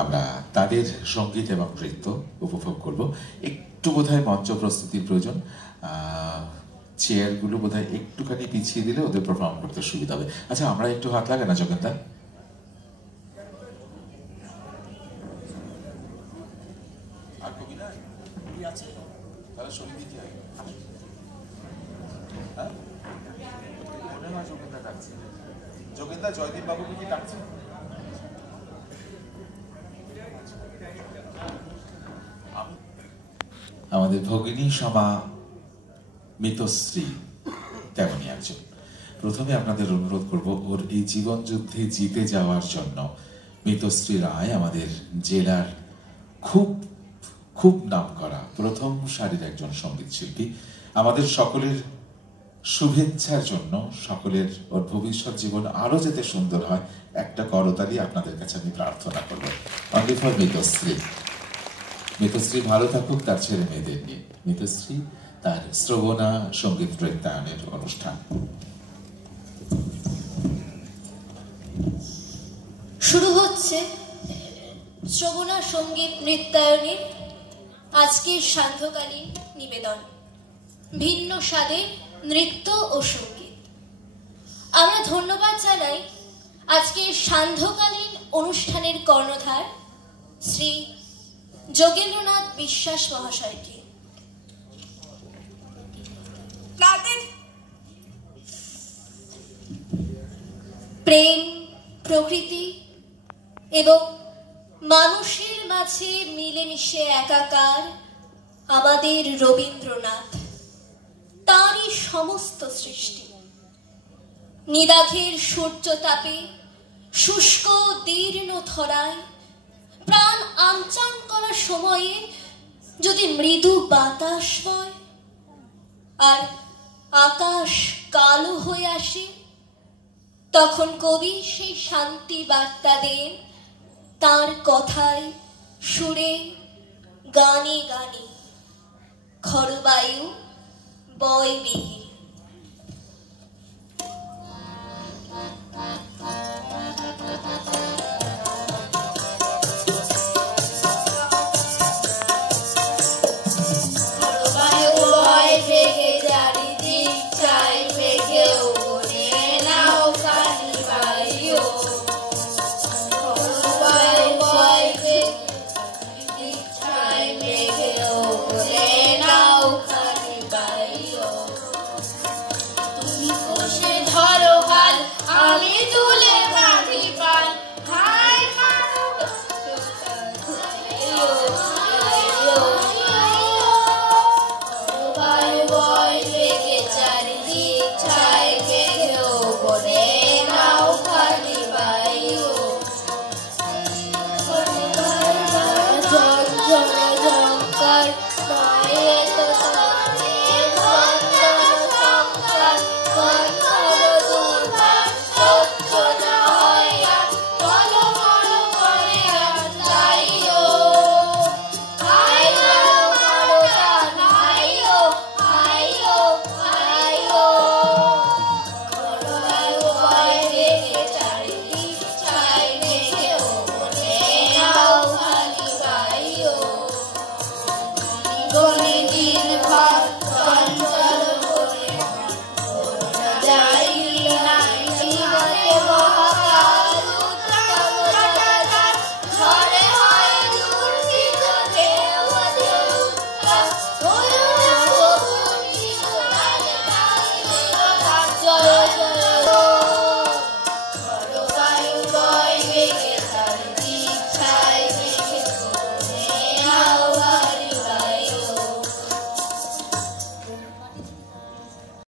আমরা তাদের সঙ্গীত এবং নৃত্য উপভোগ করব। একটু বোধহয় মঞ্চ প্রস্তুতির প্রয়োজন, চেয়ারগুলো বোধহয় একটুখানি পিছিয়ে দিলে ওদের পারফর্ম করতে সুবিধা হবে। আচ্ছা, আমরা একটু হাত লাগে না যোগেন্দা? আর কবি না আছে তাহলে সঙ্গীত দিতে হয়। হ্যাঁ, মনে হয় যোগেন্দা ডাকছে। যোগেন্দা জয়দীপ বাবুকে কি ডাকছে? আমাদের ভগিনী সমা মিতশ্রী তেমনই একজন। প্রথমে আপনাদের অনুরোধ করব, ওর এই জীবন যুদ্ধে জিতে যাওয়ার জন্য মিতশ্রী রায় আমাদের জেলার খুব খুব নাম করা প্রথম সারির একজন সঙ্গীত শিল্পী। আমাদের সকলের শুভেচ্ছার জন্য, সকলের ওর ভবিষ্যৎ জীবন আরো যাতে সুন্দর হয়, একটা করতালি আপনাদের কাছে আমি প্রার্থনা করব। Only for মিতশ্রী। মিতশ্রী ভালো থাকুক তার ছেলে মেয়েদের নিয়ে। মিতশ্রী তার শ্রবণা সঙ্গীত নৃত্যায়নের অনুষ্ঠান শুরু হচ্ছে। শ্রবণা সঙ্গীত নৃত্যায়নের আজকের সান্ধ্যকালীন নিবেদন, ভিন্ন স্বাদের নৃত্য ও সঙ্গীত। আমরা ধন্যবাদ জানাই আজকের সান্ধ্যকালীন অনুষ্ঠানের কর্ণধার শ্রী যোগেন্দ্রনাথ বিশ্বাস মহাশয়কে। প্রেম, প্রকৃতি এবং মানুষের মাঝে মিলেমিশে একাকার আমাদের রবীন্দ্রনাথ, তাঁরই সমস্ত সৃষ্টি। নিদাঘের সূর্যতাপে শুষ্ক দীর্ণ ধরায় প্রাণ আনচান করার সময়ে যদি মৃদু বাতাস বয় আর আকাশ কালো হয়ে আসে, তখন কবি সেই শান্তি বার্তা দেন তাঁর কথায়, সুরে, গানে গানে। খরবায়ু বয় বেগে।